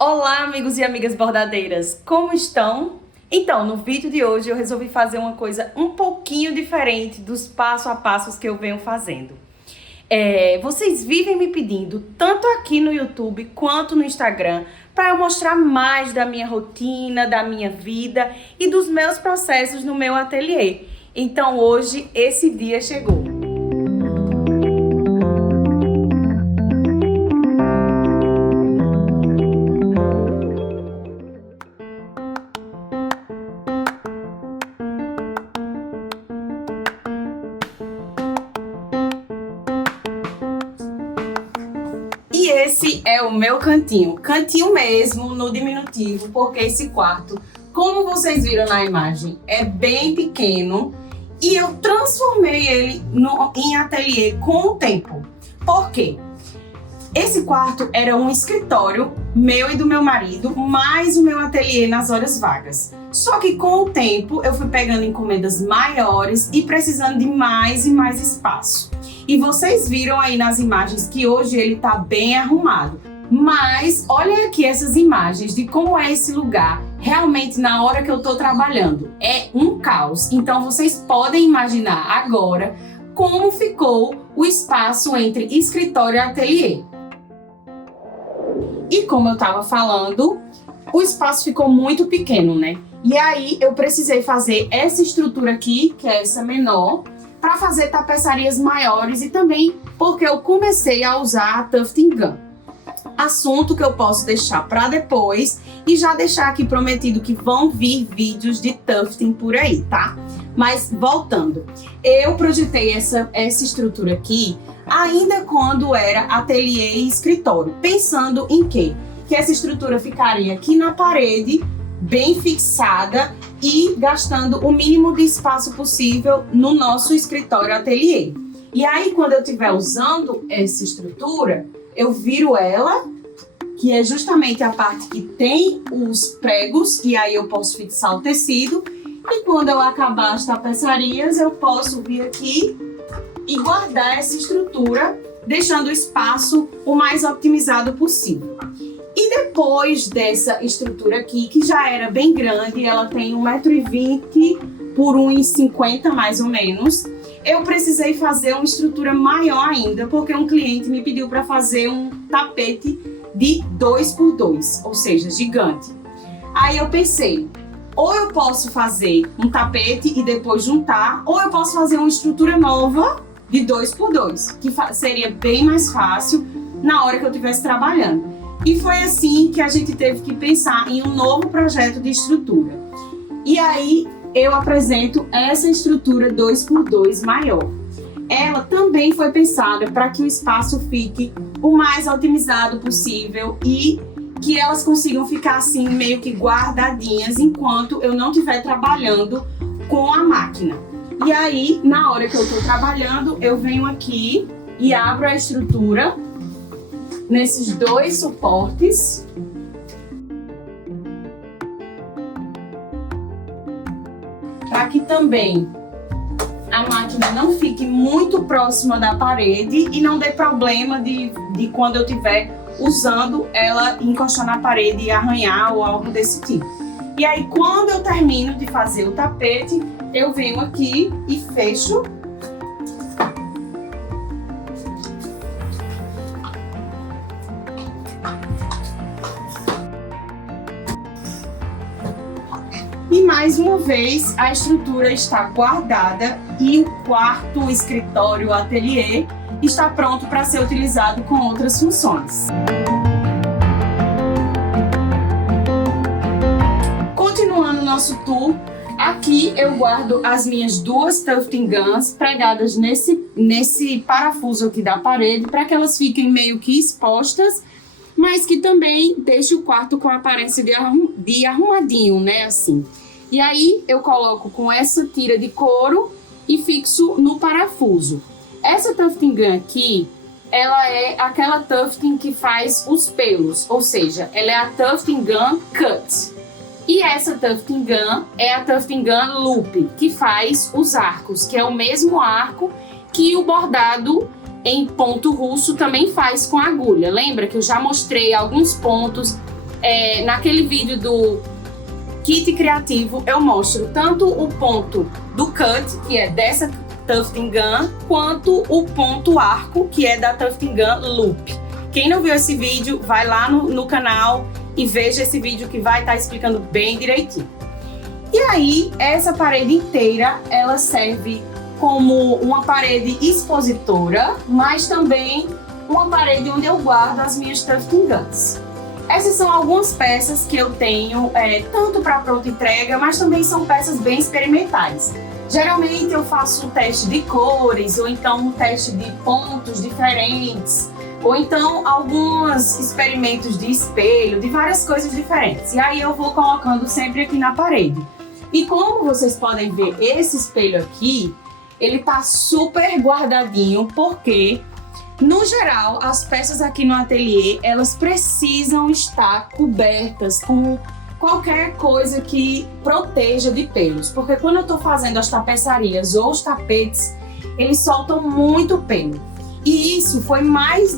Olá, amigos e amigas bordadeiras, como estão? Então, no vídeo de hoje eu resolvi fazer uma coisa um pouquinho diferente dos passo a passos que eu venho fazendo. Vocês vivem me pedindo, tanto aqui no YouTube quanto no Instagram, para eu mostrar mais da minha rotina, da minha vida e dos meus processos no meu ateliê. Então hoje esse dia chegou. E esse é o meu cantinho, cantinho mesmo, no diminutivo, porque esse quarto, como vocês viram na imagem, é bem pequeno e eu transformei ele em ateliê com o tempo. Por quê? Esse quarto era um escritório meu e do meu marido, mais o meu ateliê nas horas vagas. Só que com o tempo eu fui pegando encomendas maiores e precisando de mais e mais espaço. E vocês viram aí nas imagens que hoje ele tá bem arrumado. Mas olhem aqui essas imagens de como é esse lugar realmente na hora que eu tô trabalhando. É um caos. Então vocês podem imaginar agora como ficou o espaço entre escritório e ateliê. E como eu tava falando, o espaço ficou muito pequeno, né? E aí eu precisei fazer essa estrutura aqui, que é essa menor, para fazer tapeçarias maiores e também porque eu comecei a usar a Tufting Gun. Assunto que eu posso deixar para depois e já deixar aqui prometido que vão vir vídeos de tufting por aí, tá? Mas voltando, eu projetei essa estrutura aqui ainda quando era ateliê e escritório, pensando em quê? Que essa estrutura ficaria aqui na parede, bem fixada e gastando o mínimo de espaço possível no nosso escritório ateliê. E aí, quando eu estiver usando essa estrutura, eu viro ela, que é justamente a parte que tem os pregos, e aí eu posso fixar o tecido. E quando eu acabar as tapeçarias, eu posso vir aqui e guardar essa estrutura, deixando o espaço o mais otimizado possível. E depois dessa estrutura aqui, que já era bem grande, ela tem 1,20 m por 1,50 m mais ou menos, eu precisei fazer uma estrutura maior ainda, porque um cliente me pediu para fazer um tapete de 2x2, ou seja, gigante. Aí eu pensei, ou eu posso fazer um tapete e depois juntar, ou eu posso fazer uma estrutura nova de 2x2, que seria bem mais fácil na hora que eu estivesse trabalhando. E foi assim que a gente teve que pensar em um novo projeto de estrutura. E aí eu apresento essa estrutura 2x2 maior. Ela também foi pensada para que o espaço fique o mais otimizado possível e que elas consigam ficar assim meio que guardadinhas enquanto eu não estiver trabalhando com a máquina. E aí, na hora que eu estou trabalhando, eu venho aqui e abro a estrutura nesses dois suportes. Para que também a máquina não fique muito próxima da parede e não dê problema de quando eu estiver usando ela encostar na parede e arranhar ou algo desse tipo. E aí, quando eu termino de fazer o tapete, eu venho aqui e fecho. E mais uma vez a estrutura está guardada e o quarto, o escritório, o ateliê está pronto para ser utilizado com outras funções. Continuando nosso tour, aqui eu guardo as minhas duas Tufting Guns pregadas nesse parafuso aqui da parede para que elas fiquem meio que expostas, mas que também deixe o quarto com a aparência de arrumadinho, né, assim. E aí eu coloco com essa tira de couro e fixo no parafuso. Essa Tufting Gun aqui, ela é aquela Tufting que faz os pelos, ou seja, ela é a Tufting Gun Cut. E essa Tufting Gun é a Tufting Gun Loop, que faz os arcos, que é o mesmo arco que o bordado em ponto russo também faz com agulha. Lembra que eu já mostrei alguns pontos naquele vídeo do kit criativo, eu mostro tanto o ponto do cut, que é dessa Tufting Gun, quanto o ponto arco, que é da Tufting Gun Loop. Quem não viu esse vídeo, vai lá no canal e veja esse vídeo que vai estar explicando bem direitinho. E aí, essa parede inteira, ela serve como uma parede expositora, mas também uma parede onde eu guardo as minhas Tufting Guns. Essas são algumas peças que eu tenho, tanto para pronta entrega, mas também são peças bem experimentais. Geralmente eu faço um teste de cores, ou então um teste de pontos diferentes, ou então alguns experimentos de espelho, de várias coisas diferentes. E aí eu vou colocando sempre aqui na parede. E como vocês podem ver, esse espelho aqui, ele tá super guardadinho, porque no geral, as peças aqui no ateliê, elas precisam estar cobertas com qualquer coisa que proteja de pelos. Porque quando eu tô fazendo as tapeçarias ou os tapetes, eles soltam muito pelo. E isso foi mais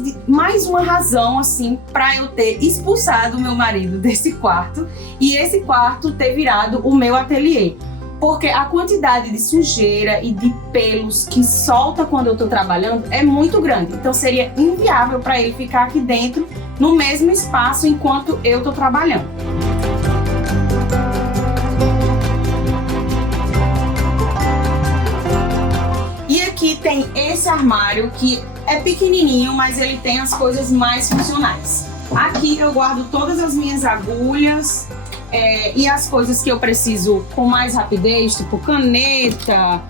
uma razão, assim, para eu ter expulsado o meu marido desse quarto e esse quarto ter virado o meu ateliê. Porque a quantidade de sujeira e de pelos que solta quando eu tô trabalhando é muito grande. Então seria inviável para ele ficar aqui dentro, no mesmo espaço, enquanto eu tô trabalhando. E aqui tem esse armário que é pequenininho, mas ele tem as coisas mais funcionais. Aqui eu guardo todas as minhas agulhas, e as coisas que eu preciso com mais rapidez, tipo caneta,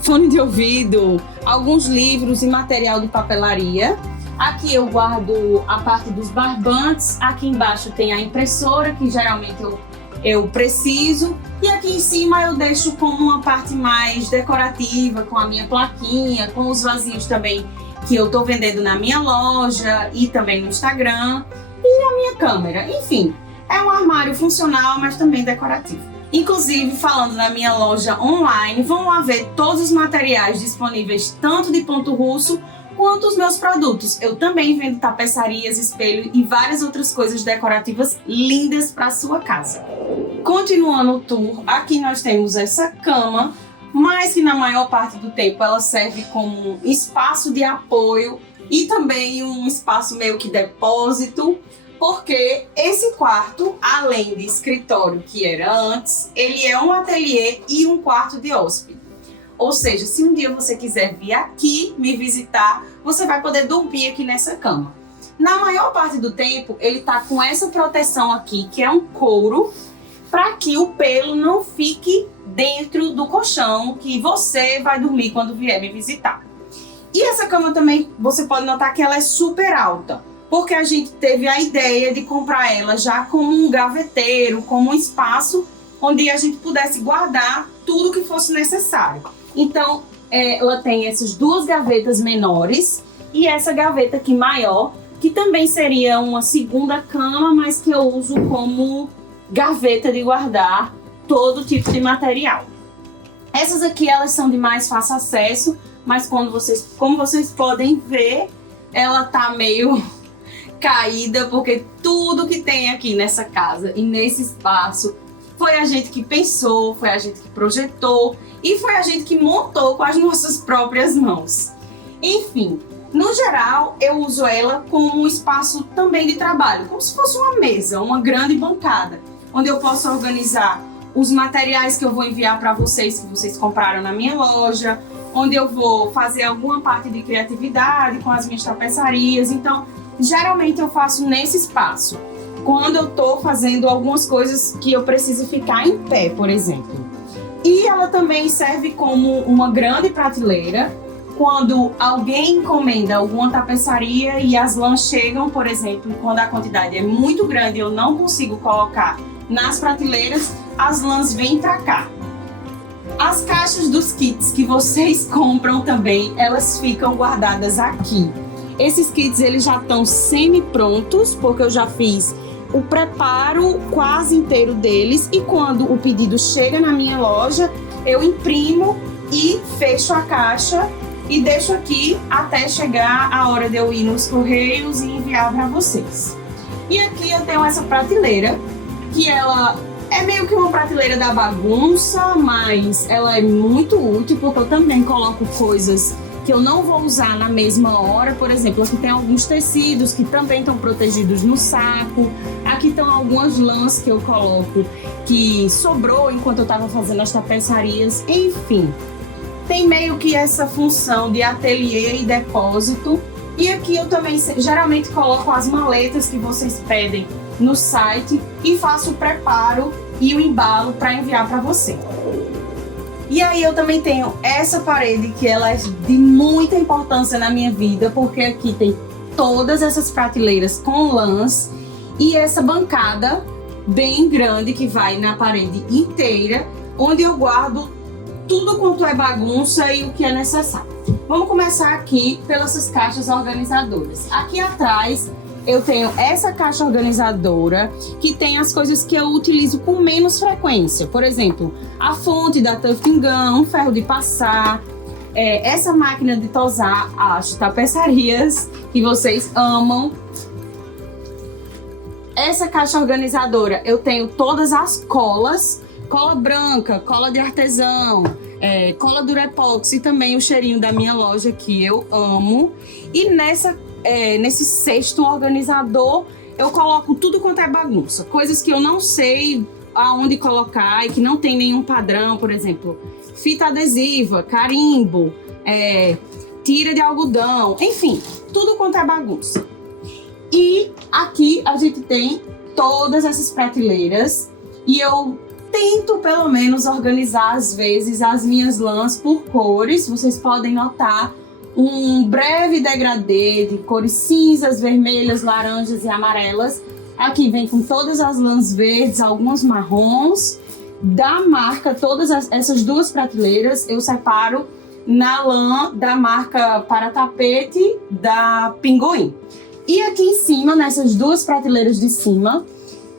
fone de ouvido, alguns livros e material de papelaria. Aqui eu guardo a parte dos barbantes, aqui embaixo tem a impressora, que geralmente eu preciso, e aqui em cima eu deixo como uma parte mais decorativa, com a minha plaquinha, com os vasinhos também que eu tô vendendo na minha loja e também no Instagram, e a minha câmera, enfim. É um armário funcional, mas também decorativo. Inclusive, falando na minha loja online, vão lá ver todos os materiais disponíveis, tanto de ponto russo, quanto os meus produtos. Eu também vendo tapeçarias, espelho e várias outras coisas decorativas lindas para sua casa. Continuando o tour, aqui nós temos essa cama, mas que na maior parte do tempo ela serve como um espaço de apoio e também um espaço meio que depósito. Porque esse quarto, além de escritório que era antes, ele é um ateliê e um quarto de hóspede. Ou seja, se um dia você quiser vir aqui me visitar, você vai poder dormir aqui nessa cama. Na maior parte do tempo, ele tá com essa proteção aqui, que é um couro, para que o pelo não fique dentro do colchão que você vai dormir quando vier me visitar. E essa cama também, você pode notar que ela é super alta, porque a gente teve a ideia de comprar ela já como um gaveteiro, como um espaço onde a gente pudesse guardar tudo que fosse necessário. Então, ela tem essas duas gavetas menores e essa gaveta aqui maior, que também seria uma segunda cama, mas que eu uso como gaveta de guardar todo tipo de material. Essas aqui, elas são de mais fácil acesso, mas como vocês podem ver, ela tá meio caída, porque tudo que tem aqui nessa casa e nesse espaço foi a gente que pensou, foi a gente que projetou e foi a gente que montou com as nossas próprias mãos. Enfim, no geral, eu uso ela como um espaço também de trabalho, como se fosse uma mesa, uma grande bancada, onde eu posso organizar os materiais que eu vou enviar para vocês, que vocês compraram na minha loja, onde eu vou fazer alguma parte de criatividade com as minhas tapeçarias. Então, geralmente eu faço nesse espaço, quando eu tô fazendo algumas coisas que eu preciso ficar em pé, por exemplo. E ela também serve como uma grande prateleira, quando alguém encomenda alguma tapeçaria e as lãs chegam, por exemplo, quando a quantidade é muito grande e eu não consigo colocar nas prateleiras, as lãs vêm para cá. As caixas dos kits que vocês compram também, elas ficam guardadas aqui. Esses kits, eles já estão semi-prontos, porque eu já fiz o preparo quase inteiro deles, e quando o pedido chega na minha loja, eu imprimo e fecho a caixa e deixo aqui até chegar a hora de eu ir nos correios e enviar para vocês. E aqui eu tenho essa prateleira, que ela é meio que uma prateleira da bagunça, mas ela é muito útil, porque eu também coloco coisas que eu não vou usar na mesma hora. Por exemplo, aqui tem alguns tecidos que também estão protegidos no saco. Aqui estão algumas lãs que eu coloco que sobrou enquanto eu estava fazendo as tapeçarias. Enfim, tem meio que essa função de ateliê e depósito. E aqui eu também geralmente coloco as maletas que vocês pedem no site e faço o preparo e o embalo para enviar para você. E aí eu também tenho essa parede que ela é de muita importância na minha vida, porque aqui tem todas essas prateleiras com lãs e essa bancada bem grande que vai na parede inteira, onde eu guardo tudo quanto é bagunça e o que é necessário. Vamos começar aqui pelas caixas organizadoras. Aqui atrás eu tenho essa caixa organizadora que tem as coisas que eu utilizo com menos frequência. Por exemplo, a fonte da Tufting Gun, um ferro de passar, essa máquina de tosar as tapeçarias que vocês amam. Essa caixa organizadora eu tenho todas as colas, cola branca, cola de artesão, cola Durepox e também o cheirinho da minha loja que eu amo. E nesse cesto organizador eu coloco tudo quanto é bagunça, coisas que eu não sei aonde colocar e que não tem nenhum padrão, por exemplo, fita adesiva, carimbo, tira de algodão, enfim, tudo quanto é bagunça. E aqui a gente tem todas essas prateleiras e eu tento pelo menos organizar às vezes as minhas lãs por cores. Vocês podem notar um breve degradê de cores cinzas, vermelhas, laranjas e amarelas. Aqui vem com todas as lãs verdes, algumas marrons. Da marca, todas essas duas prateleiras eu separo na lã da marca para tapete da Pinguim. E aqui em cima, nessas duas prateleiras de cima,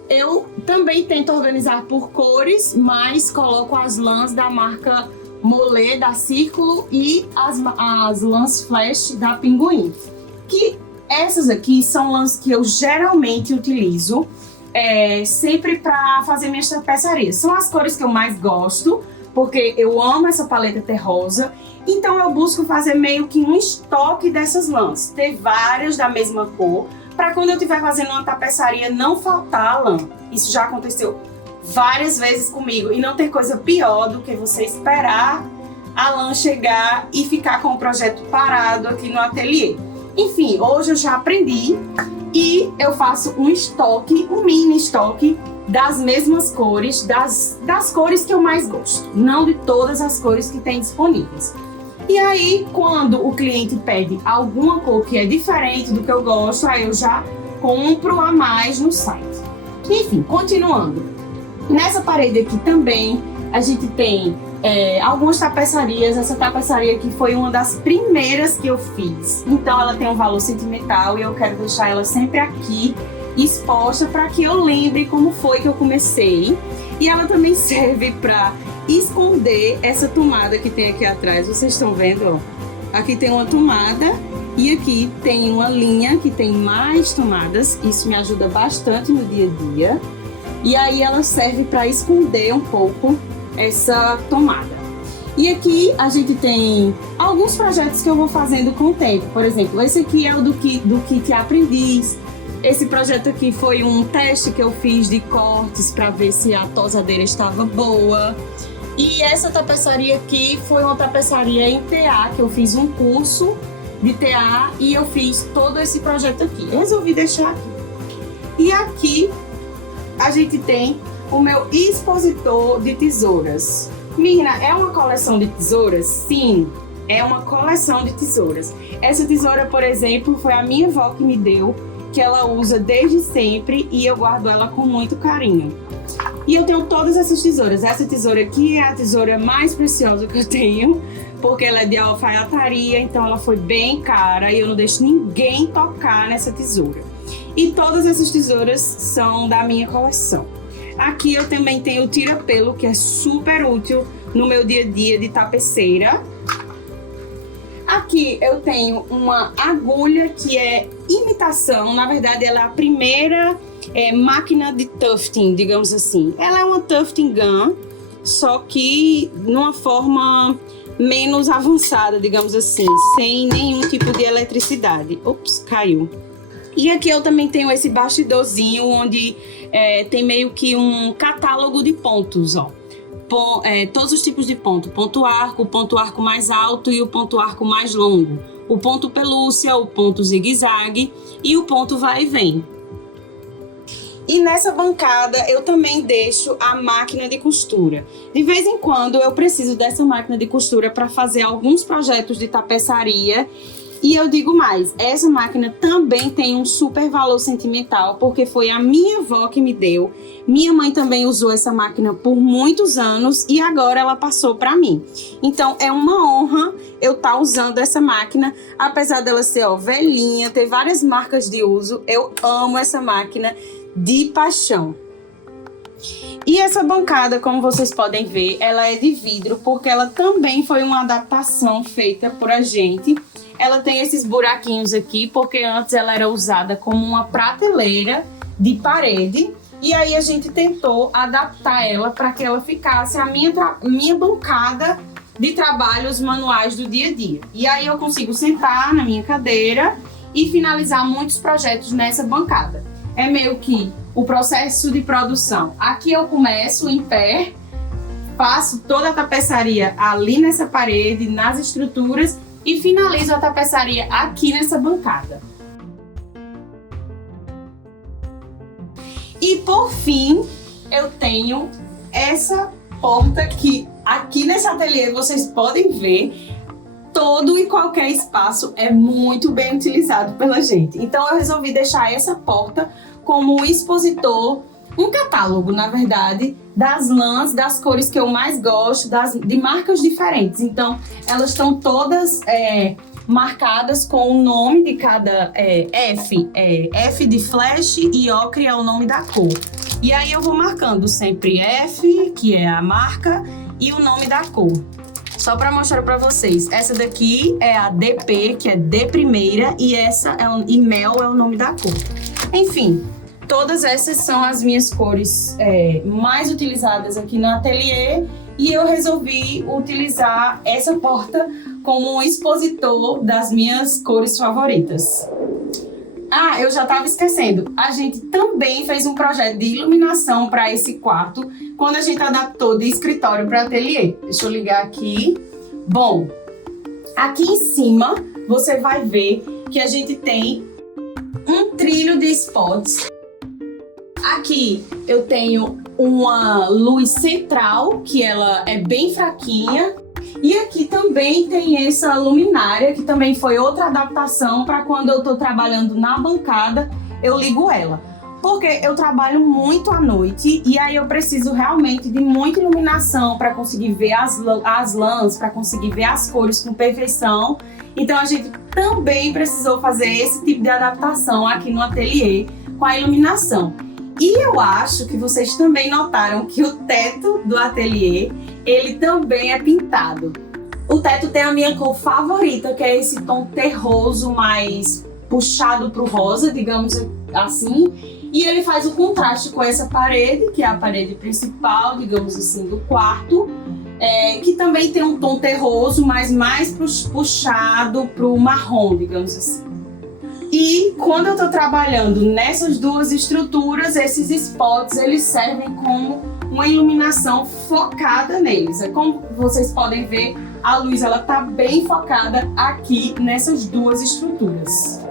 eu também tento organizar por cores, mas coloco as lãs da marca Mollet da Círculo e as lãs Flash da Pinguim. Que essas aqui são lãs que eu geralmente utilizo sempre para fazer minhas tapeçarias. São as cores que eu mais gosto, porque eu amo essa paleta terrosa. Então eu busco fazer meio que um estoque dessas lãs, ter várias da mesma cor, para quando eu estiver fazendo uma tapeçaria não faltar a lã. Isso já aconteceu várias vezes comigo e não tem coisa pior do que você esperar a lã chegar e ficar com o projeto parado aqui no ateliê. Enfim, hoje eu já aprendi e eu faço um estoque, um mini estoque das mesmas cores, das cores que eu mais gosto, não de todas as cores que tem disponíveis. E aí, quando o cliente pede alguma cor que é diferente do que eu gosto, aí eu já compro a mais no site. Enfim, continuando. Nessa parede aqui também a gente tem algumas tapeçarias. Essa tapeçaria aqui foi uma das primeiras que eu fiz. Então ela tem um valor sentimental e eu quero deixar ela sempre aqui exposta para que eu lembre como foi que eu comecei. E ela também serve para esconder essa tomada que tem aqui atrás. Vocês estão vendo? Ó? Aqui tem uma tomada e aqui tem uma linha que tem mais tomadas. Isso me ajuda bastante no dia a dia. E aí ela serve para esconder um pouco essa tomada. E aqui a gente tem alguns projetos que eu vou fazendo com o tempo. Por exemplo, esse aqui é o do Kit Aprendiz. Esse projeto aqui foi um teste que eu fiz de cortes para ver se a tosadeira estava boa. E essa tapeçaria aqui foi uma tapeçaria em TA, que eu fiz um curso de TA e eu fiz todo esse projeto aqui. Eu resolvi deixar aqui. E aqui a gente tem o meu expositor de tesouras. Menina, é uma coleção de tesouras? Sim, é uma coleção de tesouras. Essa tesoura, por exemplo, foi a minha avó que me deu, que ela usa desde sempre e eu guardo ela com muito carinho. E eu tenho todas essas tesouras. Essa tesoura aqui é a tesoura mais preciosa que eu tenho, porque ela é de alfaiataria, então ela foi bem cara e eu não deixo ninguém tocar nessa tesoura. E todas essas tesouras são da minha coleção. Aqui eu também tenho o tira-pelo, que é super útil no meu dia a dia de tapeceira. Aqui eu tenho uma agulha que é imitação, na verdade ela é a primeira máquina de tufting, digamos assim. Ela é uma tufting gun, só que numa forma menos avançada, digamos assim, sem nenhum tipo de eletricidade. Ops, caiu. E aqui eu também tenho esse bastidorzinho onde tem meio que um catálogo de pontos, ó. Todos os tipos de ponto. Ponto arco, o ponto arco mais alto e o ponto arco mais longo. O ponto pelúcia, o ponto zigue-zague e o ponto vai e vem. E nessa bancada eu também deixo a máquina de costura. De vez em quando eu preciso dessa máquina de costura para fazer alguns projetos de tapeçaria. E eu digo mais, essa máquina também tem um super valor sentimental, porque foi a minha avó que me deu. Minha mãe também usou essa máquina por muitos anos e agora ela passou para mim. Então é uma honra eu estar usando essa máquina, apesar dela ser velhinha, ter várias marcas de uso. Eu amo essa máquina de paixão. E essa bancada, como vocês podem ver, ela é de vidro, porque ela também foi uma adaptação feita por a gente. Ela tem esses buraquinhos aqui, porque antes ela era usada como uma prateleira de parede. E aí a gente tentou adaptar ela para que ela ficasse a minha bancada de trabalhos manuais do dia a dia. E aí eu consigo sentar na minha cadeira e finalizar muitos projetos nessa bancada. É meio que o processo de produção. Aqui eu começo em pé, faço toda a tapeçaria ali nessa parede, nas estruturas, e finalizo a tapeçaria aqui nessa bancada. E por fim, eu tenho essa porta que aqui nesse ateliê vocês podem ver, todo e qualquer espaço é muito bem utilizado pela gente. Então eu resolvi deixar essa porta como um expositor, um catálogo, na verdade, das lãs, das cores que eu mais gosto, de marcas diferentes. Então, elas estão todas marcadas com o nome de cada F. F de flash e ocre é o nome da cor. E aí eu vou marcando sempre F, que é a marca, e o nome da cor. Só para mostrar para vocês, essa daqui é a DP, que é D primeira, e essa e Mel é o nome da cor. Enfim, todas essas são as minhas cores mais utilizadas aqui no ateliê, e eu resolvi utilizar essa porta como um expositor das minhas cores favoritas. Ah, eu já estava esquecendo, a gente também fez um projeto de iluminação para esse quarto quando a gente adaptou de escritório para ateliê. Deixa eu ligar aqui. Bom, aqui em cima você vai ver que a gente tem um trilho de spots. Aqui eu tenho uma luz central, que ela é bem fraquinha. E aqui também tem essa luminária, que também foi outra adaptação para quando eu estou trabalhando na bancada, eu ligo ela. Porque eu trabalho muito à noite e aí eu preciso realmente de muita iluminação para conseguir ver as lãs, para conseguir ver as cores com perfeição. Então a gente também precisou fazer esse tipo de adaptação aqui no ateliê com a iluminação. E eu acho que vocês também notaram que o teto do ateliê, ele também é pintado. O teto tem a minha cor favorita, que é esse tom terroso mais puxado para o rosa, digamos assim. E ele faz o contraste com essa parede, que é a parede principal, digamos assim, do quarto. Que também tem um tom terroso, mas mais puxado para o marrom, digamos assim. E quando eu estou trabalhando nessas duas estruturas, esses spots eles servem como uma iluminação focada neles. Como vocês podem ver, a luz ela está bem focada aqui nessas duas estruturas.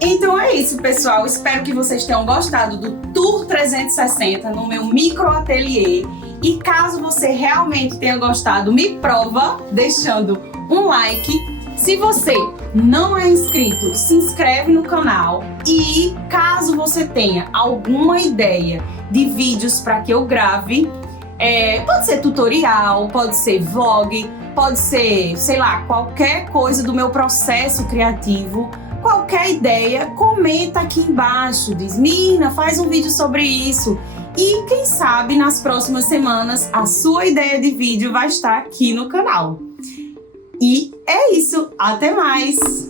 Então é isso, pessoal. Espero que vocês tenham gostado do Tour 360 no meu micro ateliê. E caso você realmente tenha gostado, me prova deixando um like. Se você não é inscrito, se inscreve no canal. E caso você tenha alguma ideia de vídeos para que eu grave, pode ser tutorial, pode ser vlog, pode ser, sei lá, qualquer coisa do meu processo criativo, qualquer ideia, comenta aqui embaixo, diz, Mirna, faz um vídeo sobre isso. E quem sabe nas próximas semanas a sua ideia de vídeo vai estar aqui no canal. E é isso, até mais!